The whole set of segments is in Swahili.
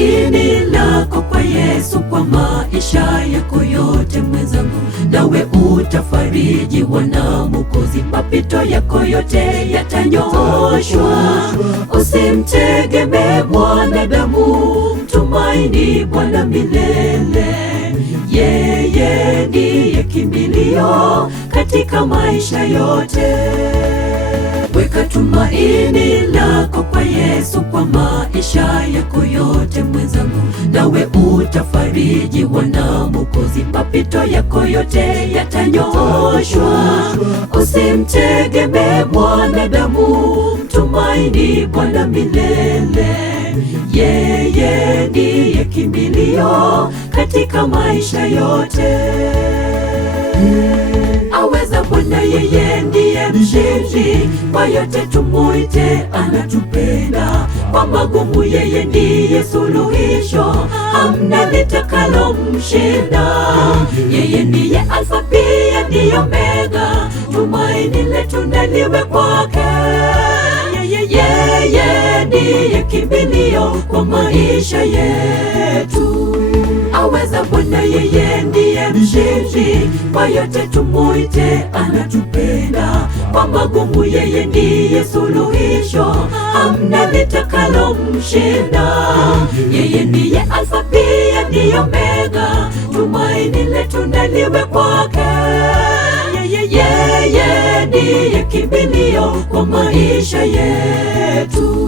tumaini lako kwa Yesu, kwa maisha yako yote mwenzangu, nawe utafarijiwa na Mwokozi. Mapito yako yote yatanyooshwa. Usimtegemee mwanadamu, mtumaini Bwana milele. Yeye ndiye kimbilio katika maisha yote. Weka tumaini lako kwa Yesu, kwa maisha yako yote mwenzangu, nawe utafarijiwa na Mwokozi. Mapito yako yote yatanyooshwa. Usimtegemee mwanadamu, mtumaini Bwana milele. Yeye ndiye kimbilio katika maisha yote. Aweza Bwana, yeye ndiye mshindi kwa yote, tumuite, anatupenda. Kwa magumu yeye ndiye suluhisho, hamna litakalo mshinda. Yeye ndiye Alfa pia ndiye Omega, tumaini letu naliwe kwake. Yeye ndiye kimbilio kwa maisha yetu. Aweza Bwana, yeye ndiye mshindi kwa yote, tumuite, anatupenda. Kwa magumu yeye ndiye suluhisho, hamna litakalo mshinda. Yeye ndiye Alfa pia ndiye Omega, tumaini letu naliwe kwake. Yeye ndiye kimbilio kwa maisha yetu.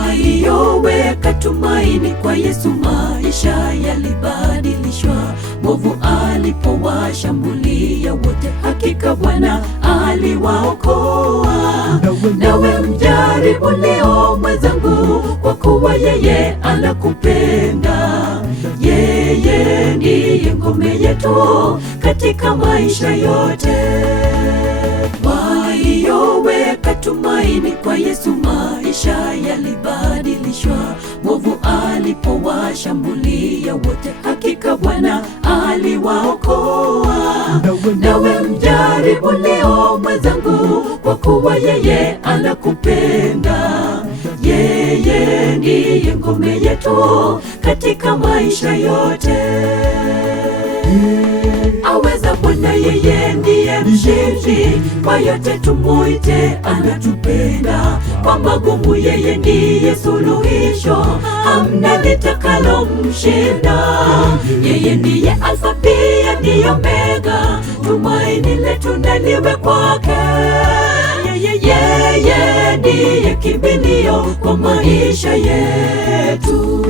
Walioweka tumaini kwa Yesu, maisha yalibadilishwa. Mwovu alipowashambulia wote, hakika Bwana aliwaokoa. Nawe mjaribu leo mwenzangu, kwa kuwa yeye anakupenda. Yeye ndiye ngome yetu katika maisha yote. Walioweka tumaini kwa Yesu, maisha yalibadilishwa. Mwovu alipowashambulia wote, hakika Bwana aliwaokoa. Nawe mjaribu leo mwenzangu, kwa kuwa yeye anakupenda. Yeye ndiye ngome yetu katika maisha yote. Aweza Bwana, yeye ndiye mshindi kwa yote, tumuite, anatupenda. Kwa magumu yeye ndiye suluhisho, hamna litakalo mshinda. Yeye ndiye Alfa pia ndiye Omega, tumaini letu naliwe kwake. Yeye ndiye kimbilio kwa maisha yetu.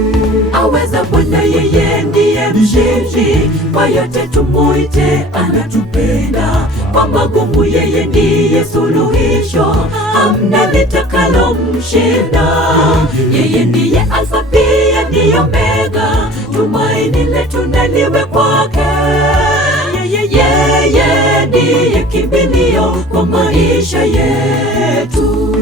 Aweza Bwana, yeye ndiye mshindi kwa yote, tumuite, anatupenda. Kwa magumu yeye ndiye suluhisho, hamna litakalo mshinda. Yeye ndiye Alfa pia ndiye Omega, tumaini letu naliwe kwake. Yeye ndiye kimbilio kwa maisha yetu.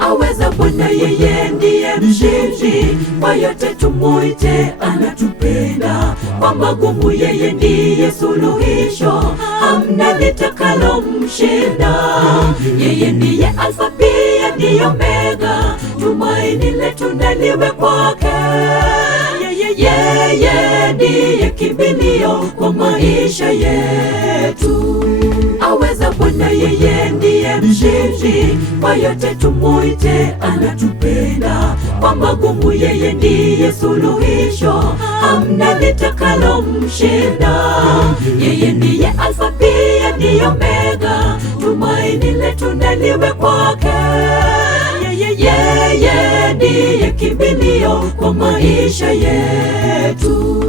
Aweza Bwana, yeye ndiye mshindi kwa yote, tumuite, anatupenda. Kwa magumu yeye ndiye suluhisho, hamna litakalo mshinda. Yeye ndiye Alfa pia ndiye Omega, tumaini letu naliwe kwake. Yeye ndiye kimbilio kwa maisha yetu. Aweza Bwana, yeye ndiye mshindi kwa yote, tumuite, anatupenda. Kwa magumu yeye ndiye suluhisho, hamna litakalo mshinda. Yeye ndiye Alfa pia ndiye Omega, tumaini letu naliwe kwake. Yeye ndiye kimbilio kwa maisha yetu.